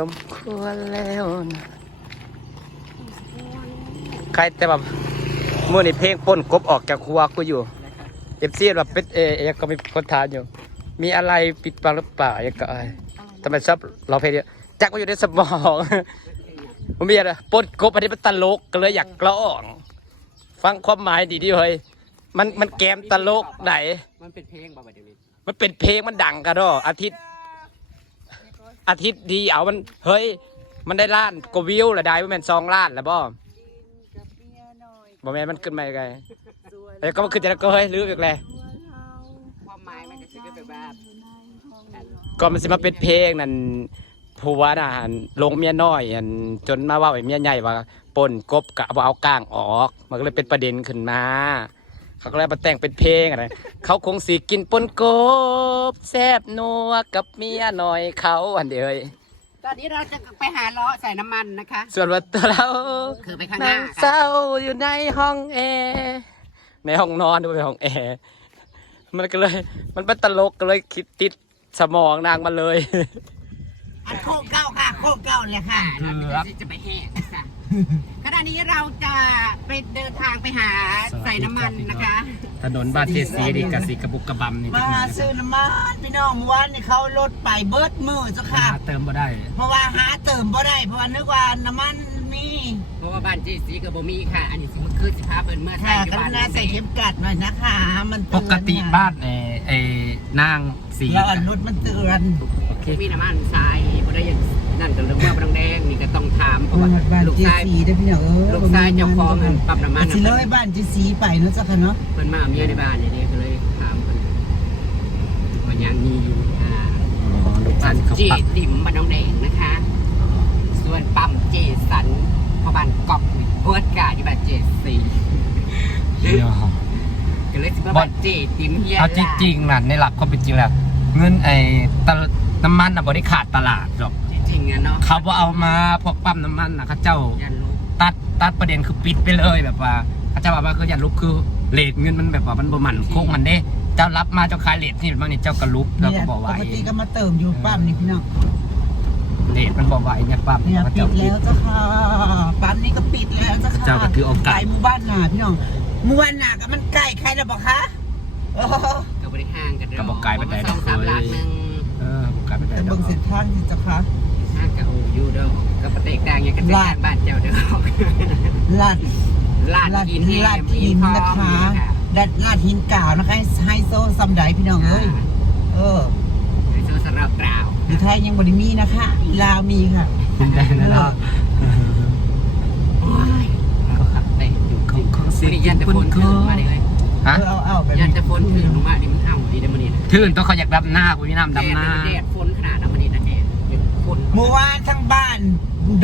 สมควรแล้วนะใครแต่แบบเมื่อนี่เพลงป้นกบออกจากครัวกูอยู่เอฟซีแบบเป็นเอเอก็มีคนถามอยู่ มีอะไรปิดบังหรือเปล่ายังก็เอ้ยทำไมชอบร้องเพลงนี้จักมาอยู่ในสมองผมมีอะไรป้นกบอันนี้เป็นตลกก็เลยอยากร้อง ฟังความหมายดีดีเฮ้ยมันมันแกมตลกไหนมันเป็นเพลงบ่บัดเดี๋ยวนี้มันเป็นเพลงมันดังกันดออาทิตย์ อาทิตย์ดีเอามัน เฮ้ย มันได้ล้านกว่าวิวละได้ว่าแม่นซองล้านแล้วบ่บ่แม่นมันขึ้นมาไงแล้วก็มันขึ้นจะก็เฮ้ยลืมอีกแล้วความหมายมันก็คือแบบว่าก็มันสิมาเป็นเพลงนั่นผัวน่ะหันลงเมียน้อยอันจนมาว่าไอ้เมียใหญ่ว่าปนกบกะเอาเอาก้างออก มันก็เลยเป็นประเด็นขึ้นมา เขาก็เลยมาแต่งเป็นเพลงอะไร เขาคงสีกินปนกบแซบนัวกับเมียหน่อยเขาอันเดียวเอ้ยตอนนี้เราจะไปหาล้อใส่น้ำมันนะคะ ส่วนว่าตัวเราคือไปข้างหน้างเศร้าอยู่ในห้องแอร์ในห้องนอนด้วยในห้องแอร์มันก็เลย มันเป็นตลกก็เลยคิดติดสมองนางมาเลย อันโค้งเก้าค่ะ โค้งเก้าเลยค่ะครัเราบจะไปแห่ค่ะขณะนี้เราจะไปเดินทางไปหาใส่น้ำมันนะคะ ถนนบ้านเจสีดีกสิกระบุกกระบำนี่มาซื้อน้ำมันพี่น้องเมื่อวานนี่เขาลดไปเบิดมือเจ้าค่ะเติมบ่ได้ เพราะว่าหาเติมบ่ได้เพราะว่านึกว่าน้ำมันมีเพราะว่าบ้านเจสีกับโบมีค่ะ อันนี้สิมันคือสิพาเปินเมื่อใส่ค่ะอยู่กบ้ารุนณาใส่เข็มกัดหน่อยนะคะ มันเตืปอนกติค่ะบ้านไอ้ไอ้นางสีแล้วอันรถมันเตือนโอเคมีน้ำมันทรายบ่ได้อยัง นั่นก็เรื่องว่าบางแดงนี่ก็ต้องถามเพราะว่าบ้านลูกเจชายสีได้อพี่น้องเออลูกชายเจ้าของเงินปั๊มน้ำมันสิเลยบ้านเจสีไปเนาะเจ้าค่ะเนาะเพิ่นมาเอาเมียในบ้านเนี่ยก็เลยถามเพิ่นว่ายังมีอยู่อ่าลูกปั๊ชายมเขาเจปักดิมบ้านน้องแดงนะคะ ส่วนปั๊มเจสันพอบ้านกอบเวิร์ดกาอยู่บ้านเจสีก็เลยสิมาบ้านเจดิมเฮียเอาจริงๆน่ะในหลักความเป็นจริงแล้ว เงินไอ้ตะน้ำมันน่ะบ่ได้ขาดตลาดหรอกจริ งๆอะเนาะเขาบ่เอามาพวกปั๊มน้ำมันน่ะเขาเจ้ายันรู้ตัดตัดประเด็นคือปิดไปเลยแบบว่าเขาเจ้าบอกว่าคืออย่าลุกคือเลทเงินมันแบบว่ามันบ่มันคงมันเด้ เจ้ารับมาเจ้าขายเลทนี่บางนี่เจ้าก็ลุกแล้วเนี่ก็ยบ่ปไหวกติก็มาเติมอยู่ปั๊มนี่พี่น้องเลทมันบ่ไหวเนี่ยปั๊มเนี่ยเขาปิเจ้าดแล้วเจ้าค่ะปั๊มนี่ก็ปิดแล้วเจ้าค่ะเจ้าก็ถือโอกาสไปหมู่บ้านหนาพี่น้องหมู่บ้านหนาก็มันใกล้ใครนะบอกคะโอ้โหก็บริห่างกันก็บ่ไกลปานใดสองสามหลักหนึ่งเออบ่กลายเป็นแต่ได้ดอเบิ่งกเส้นทางที่เจ้าค่ะ ห่างกับโอ้ยูเด้อก็ปะเตกต่างอย่างกันเป็นการบ้านเจ้าเด้อลาดลาดลาดหินแฮลาดมหินนะคะดัดลาดหินกาวนะคะไฮโซซัมไดพี่น้องเอ้ยเออไฮโซสำหรับกล่าวอยู่ไทยยังบริมีนะคะลาวมีค่ะได้นะเนาะโอ้ยก็ขับเตะอยู่ของของเสียงนี่ยันตะโฟนถือมาดิเลยฮะเออเอาเอาแบบยันตะโฟนถือลงมาดิมันเท่าดีเดมันนี่นะทื่นต้องเขาอยากดำหน้ากูมีน้ำดำหน้าแดดฝนขนาดนั้นมันนี่นะแดดฝน เมื่อวานทั้งบ้าน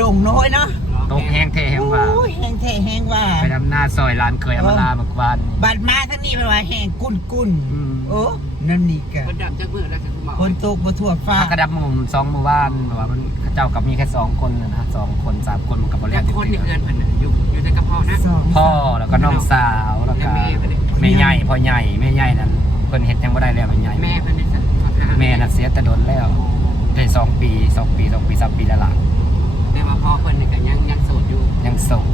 ดงน้อยเนาะตกแห้งเทแห้งว่าโอ้ยแห้งแท้แห้งว่า ไปดำหน้าซอยร้านเคยอำมาลาเมื่อวานบัดมาทั้งนี้แปลว่าแห้งกุ่นกุ่นอืมโอ้นั่นนี่กะฝนดับจากมือแล้วจากคุณหมอคนตกบ่ทั่วฟ้าถ้ากระดับหมุมสองหมู่บ้านแบบว่ามันเขาเจ้ากับมีแค่สองคนนะนะสองคนสามคนมันกับบริจาษักทคนที่เกินเพิ่นน่ะอยู่อยู่ในกระเพาะนะสองพ่อแล้วก็น้องสาวแล้วก็แม่ใหญ่พ่อใหญ่แม่ใหญ่นั่นเพิ่นเฮ็ดยังบ่ได้แล้วแม่ใหญ่แม่เพิ่นได้สั่งขอทานแม่น่ะเสียแต่โดนแล้ว ได้สองปีสองปีสองปีสามปีแล้วล่ะแต่ว่าพ่อเพิ่นนี่ก็ยังยังโสดอยู่ยังโสด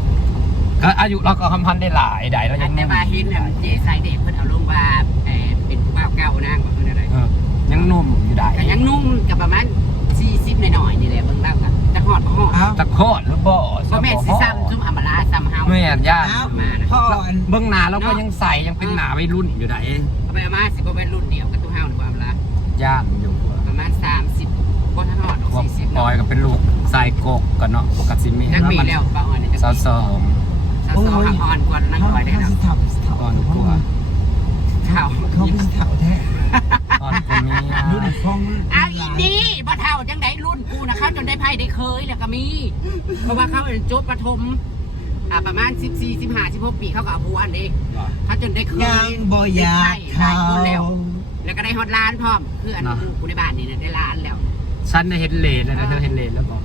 ก็อายุเราก็คำพันได้หลายได้แล้วยังแต่ว่าเห็นน่ะเจไซเด็กเพิ่นเอาลงว่าเอ่อเป็นผู้บ่าวเก่านางว่าเพิ่นอะไรเออยังหนุ่มอยู่ได้ก็ยังนุ่งกับประมาณ40หน่อยๆนี่แหละเบิ่งแล้วก็จะฮอดบ่ฮอดเอ้าตะโคอดหรือบ่บ่แม่นสิซ้ำซุมอำมาลาซ้ำเฮาแม่นย่าเอ้ามานะพ่ออันเบื้องหน้าเราก็ยังใส่ยังเป็นหน้าวัยรุ่นอยู่ได้เอาไปเอามาสิบ่เป็นรุ่นเดียวกับตู้เฮานี่บ่อำลาย่านอยู่ประมาณ30 บ่ทันฮอดดอกพวก40ปอยก็เป็นลูกสายกกกันเนาะกับซิเมนักมีแล้วบ่อ่อนนี่สาวสองสาวๆหักอ่อนกว่านักเขาคอยได้เขานะสิทับสิทับก่อนกลัวเท่าเขาเป็นสิทับแท้ก่อนคนนี้รุ่นของเอาอีนี่บ่เท่าจังไดรุ่นกูนะเขาจนได้ไพ่ได้เคยแล้วก็มีเพราะว่าเขาเป็นจบประถมอ่าประมาณ 14 15 16 ปีเขาก็เอาผัวอันนี้เขาจนได้เคยยังบ่อยากได้เขาไพ่หลายคนแล้วแล้วก็ได้ฮอตล้านพร้อมคืออันกูกูในบ้านนี่นะได้ล้านแล้ว ฉันน่ะเห็นเลนแล้วนะเธอเห็นเลนแล้วบอก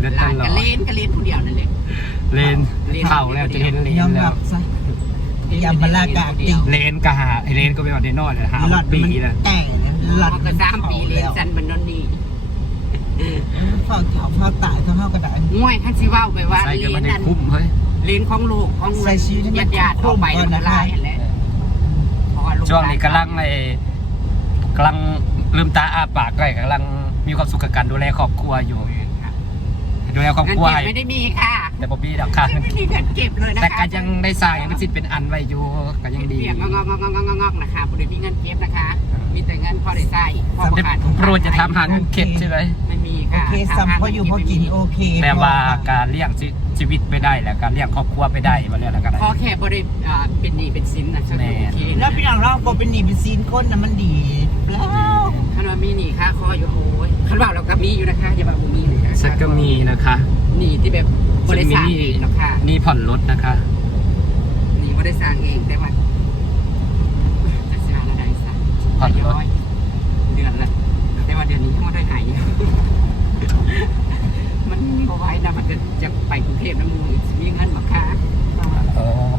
เลือดตล้านลอก็ดเล่นก็เล่นผู้เดียวนั่นแหละเลนเข่าแล้วจะเห็นเลนยอมแล้รัวบซะ อย่ามาลากาติเลนก็หาเลนก็ไปเอาเดนอยเลยหาหลอดปีมันแล้วแต่หลอดมันก็สามปีเล่นสันบันนนนี่ทเฝ้าเถาเฝ้าตายเฝ้าเฮากระดาษง่วยท่านสิเว้าไปว่าใส่เหกันรีมัยนญได้นั้นคุ้มเฮ้ยเหรียญของลูกของใส่ชีวิตให้มันญาติญาติๆคุ้เอามไปก่อนละนะคะลายนั่นแหละเพราะว่าลูช่วงนี้กำลังไอ้กำลัง ลืมตาอาปากก็กำลังมีความสุขกับการดูแลครอบครัวอยู่ ดูแลครอบเงินครัวเก็บให้ไม่ได้มีค่ะแต่บ่มีดอกค่ะ ไม่มีเงินเก็บเลยนะคะแต่ก็ยังได้สร้างยังเป็นสิทธิ์เป็นอันไว้อยู่ก็ยังดีเปียกงอกงอกงอกงอกงอกนะคะบริมีเงินเก็บนะคะ มีแต่เงินพอได้ใช้พอบ่ขาดโปรดจะทำหาเงินเก็บใช่ไหมไม่มีโอค่ะเคซัมพออยู่พอกินโอเคแต่ว่าการเลี้ยงชีชีวิตไปได้แหละการเลี้ยงครอบครัวไปได้มาแล้วแล้วก็ได้พอแค่บริอ่าเป็นหนี้เป็นสินนะใช่ไหมแม่โอเคแล้วพี่น้องเราบ่เป็นหนี้เป็นซีนคนน่ะมันดีแล้วคันว่ามีหนี้ค่าคออยู่โอ้ยคันว่าเราก็มีอยู่นะคะอย่าบอกว่าบ่มีเลยค่ะฉัน ก็มีนะคะ หนี้ที่แบบบริษัทเองหรอกค่ะนี่ผ่อนรถนะคะ หนี้บริษัทเองแต่ว่าจะสร้างอะไรซะผ่อนรถย้อยเดือนละแต่ว่าเดือนนี้ยังไม่ได้หายมันพอไว้นะมันจะจะไปกรุงเทพนะมูมีเงินมาค้าเออ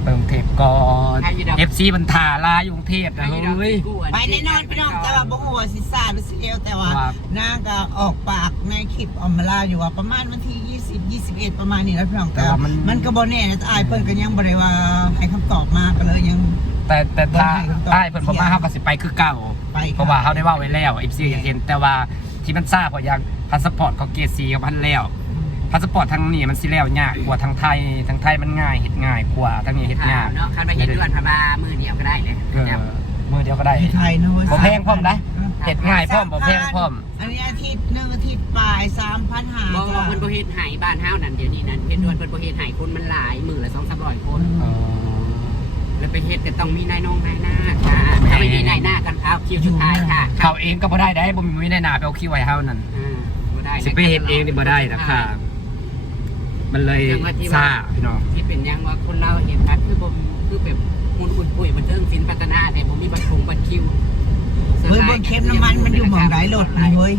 ไปกรุงเทพก่อนใครอยู่ดอกเอฟซีมันถ่าลาอยู่กรุงเทพนะเฮ้ย ไปแน่นอนพี่น้องแต่ว่าบ่ฮู้ว่าสิซ่าหรือสิเร็วแต่ว่าว่านางก็ออกปากในคลิปออกมาลาอยู่ว่าประมาณวันที่ 20 21 ประมาณนี้แล้วพี่น้องแต่ว่ามันก็บ่แน่นะอายเพิ่นก็ยังบ่ได้ว่าให้คำตอบมาก็เลยยัง แต่แต่ถ้าบ่ให้คำตอบใต้เพิ่นบอกมาเฮาก็สิไปคือเก่า ไปเพราะว่าเขาได้เว่าไว้แล้วเอฟซีอยากเห็นแต่ว่าที่มันทราบเพราะยังพาสปอร์ตเขาเกรดซีกับพันแล้ว พาสปอร์ตทางนี้มันสิแล้วยากกว่าทางไทยทางไทยมันง่ายเฮ็ดง่ายกว่าทางนี้เฮ็ดข่ายาวกเนาะคันไปเห็นด่วนพม่ามือเดียวก็ได้เลยเออมือเดียวก็ได้ไทยนะเว้ยบ่แพงพร้อมนะเฮ็ดง่ายพร้อมบ่แพงพร้อม อันนี้อาทิตย์หนึงอาทิตย์ปลาย3,500บอกว่าเพิ่นบ่เฮ็ดไห้บ้านเฮานั่นเดี๋ยวนี้นั่นเฮ็ดด่วนเพิ่นบ่เฮ็ดไห้คนมันหลายมือละ2-300คน แล้วไปเฮ็ดก็ต้องมีนายน้องนายหน้าค่ะถ้าไม่มีนายหน้ากันเอาคิวสุดท้ายค่ะเขาเองก็บ่ได้ได้บ่มีได้หน้าไปเอาคิวไว้เฮานั่นอ่าบ่ได้สิไปเฮ็ดเองนี่บ่ได้นะค่ะ มันเลยซ่าพี่น้อง ที่เป็นหยังว่าคนเราเห็นพัดคือบ่คือแบบมุนอุ่นปุ้ยมันเรื่องสินพัฒนาแต่บ่มีบัตรคงบัตรคิวเฮ้ยเบิ่งเข็มน้ำมันมันอยู่หม่องไหนรถนี่เฮ้ย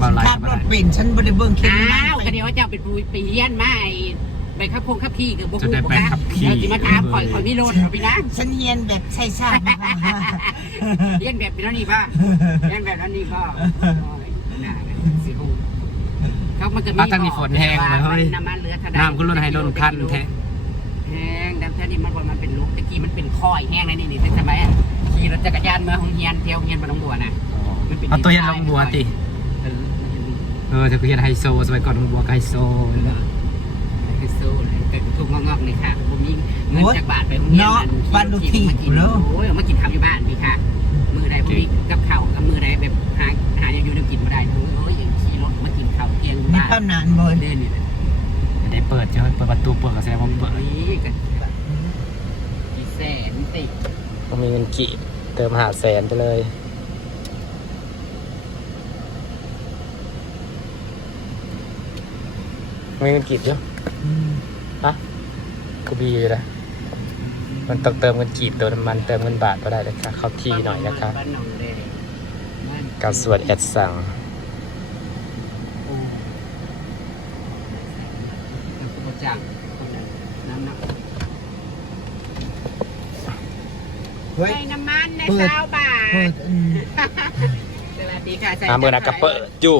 บ่หลายขับรถเป็นฉันบ่ได้เบิ่งเข็มอ้าน้ำวมันก็เดี๋ยวว่าเจ้าเป็นผู้ไปเรียนมาไอ้ไปขับพงขับขี่กับบ่จะฮู้ได้บ่ไปกล้าขับขี่เดี๋ยวสิมาถามข่อยข่อยมีรถเอาไปนะฉันเรียนแบบใช่ชาตินะคะเรียนแบบเป็นแล้วนี่ป่ะเรียนแบบนั้นนี่ป่ะน่าสิฮู้ เขามันก็มีอะทางนี้ฝนแห้งเลยเฮ้ย น้ำมันเหลือเท่าใดน้ำก็ล้นให้ล้นคันแท้แห้งดังแท้นี่มันบ่มันเป็นลูกตะกี้มันเป็นคอยแห้งนะนี่นี่สมัยอะขี่รถจักรยานมาของเฮียนเที่ยวเฮียนบ้านหนองบัวน่ะมันเป็นเอาตัวยันลงบัวติเออมันจะมีเออจะเรียนไฮโซสมัยก่อนลงบัวก็ไฮโซไฮโซเลยแต่ถูกงอกๆเลยค่ะผมมีเงินจากบาทไปโรงเรียนเนาะอับ้านลูกทีบมากินเนาะโอ้ยเอามากินทำอยู่บ้านพี่ค่ะมือใดผมมีกับข้าวกับมือใดแบบหาหาาวเกียงมีบ้านความนานบ่เดินนี่แหละได้เปิดเจอเปิดประตูเปิดกระแสผมเปิดนี่กันกี่แสนสิผมมีเงินกี่เติมหาแสนไปเลยมีเงินกีบเยอะฮะก็บีอยู่นะมันต้องเติมเงินกีบเติมน้ำมันเติมเงินบาทก็ได้เลยค่ะเข้าทีหน่อยนะคะบ้านหนองแดงบ้านกับส่วนแอดสั่ง โอ้แล้วก็บ่จ้างคนนั้นน้ำหนัก เฮ้ย ใส่น้ำมันในเปิดเช้าบาเปิทดอืมสวัสดีค่ะใส่อามือหนักกระเปิดอยู่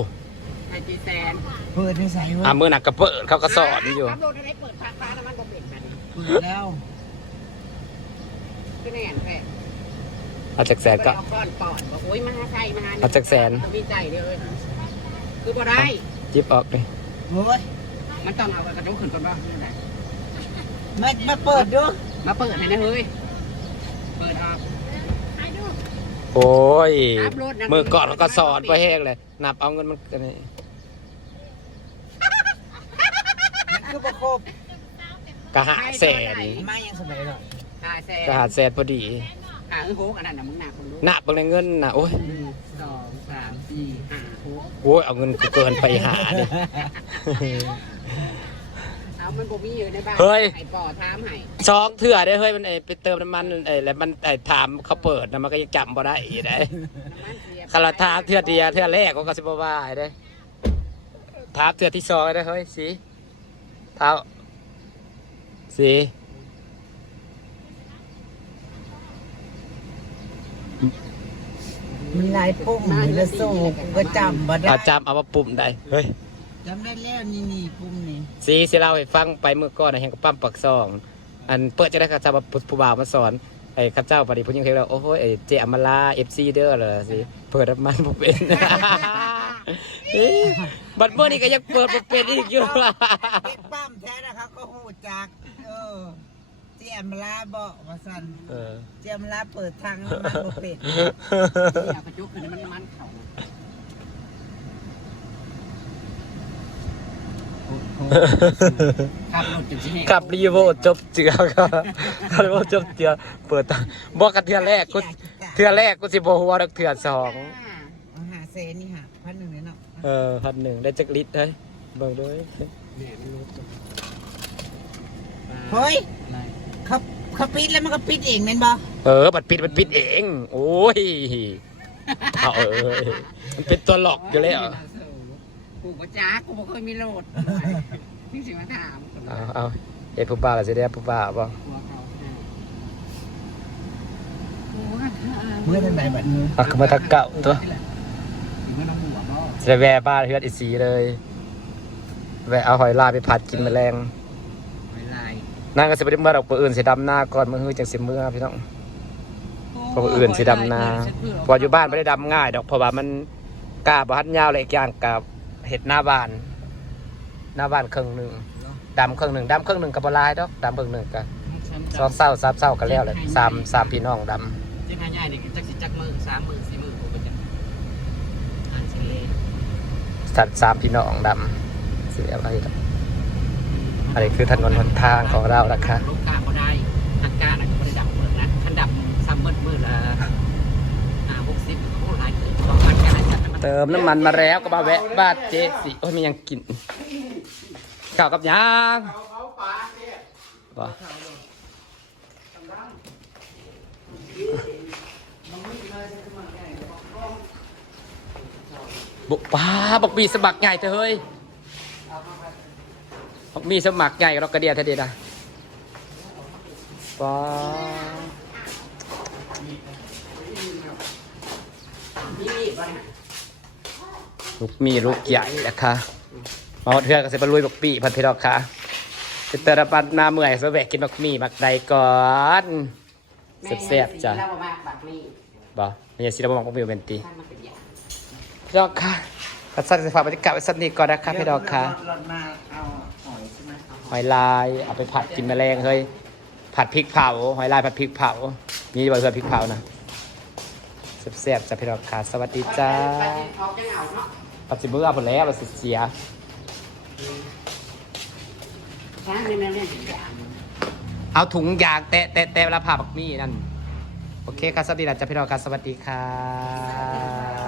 ใส่จีแสนเปิดในใส่อาเว้ยมือหนักกระเปิดเขาก็สอนอยู่ ขับรถได้เปิดทางฟ้าน้ำมันก็เป็นแบบนี้เปิดแล้วก็แน่นแท้เอาจากแสนก็ เอาก้อนปอดบอกโอ้ยมาหาใส่มาหาเอาจากแสน มีใจเดียวเลยคือบ่ได้ จิบออกเลยโอ้ยมันต้องเอากระจกขึ้นก่อนว่ามามาเปิดดูมาเปิดให้นะเฮ้ย เปิดออกโอ้ย ครับรถนะ มือก่อนเขาก็สอนไปแห้งเลย นับเอาเงินมันกันนี่มันคือบ่ครบกะหาแสนมายังสมัยหรอกหาแสนกะหาแสนพอดี หาเออโหกอันนั้นน่ะมึงหนักคนรู้นับเบางในเงินนะโอ้ย หนึ่งสองสามสี่ห้าหกโอ้ย เอาเงินกูเกินไปหาเนี่ย เอามันบ่มีอยู่ในบ้านเฮ้ย ไอ้ปอถามให้สองเถื่อได้เฮ้ยมันไอ้ไปเติมน้ำมันไอ้แล้วมันไอ้ถามเขาเปิดนะมันก็ยังจำบ่ได้อีกได้น้ำมันเสียคาราถามเถื่อเดียวเถื่อแรกก็สิบว่าไอ้ได้ถามเถื่อที่สองได้เฮ้ยสีเท้าสีมันลายปุ่มมีละโซ่กูก็จำบ่ได้เอาจำเอามาปุ่มได้เฮ้ย จำได้แล้วนี่นี่ปุ่มนี่สีสิเล่าให้ฟังไปเมื่อก่อนนะแห่งกับปั๊มปักซอง อันเปิดจะได้ข้าเจ้ามาผู้บ่าวมาสอนไอ้ข้าเจ้าปฏิผู้หญิงเคยว่าโอ้โหไอ้เจอมาลาเอฟซีเด้อเหรอสิเปิดมันบ่เป็นเอ๊ะบัดเมื่อนี้ก็ยังเปิดบ่เป็นอีกอยู่เด็กปั้มแท้นะครับก็หูจักเออเจียมลาบอกว่าสันเออ เจียมลาเปิดทางให้มันบ่เป็ดอยากกระจุกคือมันมันเขา ขับรถจนสิแห้งขับรีโวจบเจือครับขับรีโวจบเจือเปิดตาบอกกันเทือแรกกูเทือแรกกูสิบหัวดอกเทือสองเอาหาเซนนี่ฮะพันหนึ่งเลยเนาะเออพันหนึ่งได้จักลิตรเฮ้ยเบิ่งด้วยแม่มันรถเฮ้ยเขาเขาปิดแล้วมันก็ปิดเองแม่นบ่เออบัดปิดมันปิดเอง โอ้ยเอาเออมันเป็นตัวหลอกอยู่แล้ว กูบ่จ้ากูบ่เคยมีรถนี่สิมาถามเอาเอาเอ็ดผู้บ่าวล่ะสิได้ผู้บ่าวบ่กลัวเขาเมื่อทันใดบัดนี้เอาเข้ามาทักเก่าตัวถึงเมื่อน้องหัวบ่จะแวะบ้านเฮือดอีสีเลย แวะเอาหอยลายไปผัดกินแมลงไม่ลายนั่งก็สิไปเมื่อดอกปือื่นสิดำหน้าก่อนมื้อฮือจังสิเมื่อพี่น้อง เพราะว่าอื่นสิดำนาเพออยู่บ้านไม่ได้ดำง่าย ดอกเพราะว่ามันกาบหัดยาวเลยอีกอย่างกับ เห็ดหน้าบ้าน หน้าบ้านครึ่งหนึ่งดำครึ่งหนึ่งดำครึ่งหนึ่งกับบหลายดอกดำครึ่งหนึ่งกันสองเศร้าสามเศร้ากันแล้วเลยสามสามพี่น้องดเจ้าง่ายๆนี่จักสิจักมือสามมือสี่มือกูก็จะอ่านสิเลยำสัตว์สามพี่น้องดำสิอะไรดอกอันนี้คือถนนหนทางของเรานะคะลูกกาก็ได้ทักกาน่ เติมน้ำมันมาแล้วก็มาแวะบ้านเจสิโอ้ยมียังกินข้าวกับยางบ่บุกป้าบอกมีสมัครใหญ่เถอเฮ้ยบอกมีสมัครใหญ่เรากระเดียเถอเดียนะป้า ลูกมีลูกใหญ่นะคะมาเทือก็จะไปลุยบักปีพันเพดอกค่ะเป็นตระปันมาเมื่อยสแวะกินบักมีบักใดก่อนแซ่บๆจ้ะบ่ไม่ใช่สิเราบอกบักมีเป็นตีท่นมันเป็นองพี่ดอกค่ะกัดสั้นจะฝากบรรยากาศไว้สักนิดก่อนนะคะพี่ดอกค่ะหอยลายเอาไปผัดกินแมลงเฮ้ยผัดพริกเผาหอยลายผัดพริกเผามีบ่เพื่อพริกเผานะแซ่บๆจ้ะพี่ดอกค่ะสวัสดีจ้าไปัจจุบันเอาเนาะปัจจุบันผลแล้วเราเสียช้างในแม่เล่นทุกอย่างเอาถุงยางแตะแตะแตะเวลาผ่าบักมี่นั่น โอเคครับสวัสดีนะจ้ะพี่รอครับสวัสดีค่ะ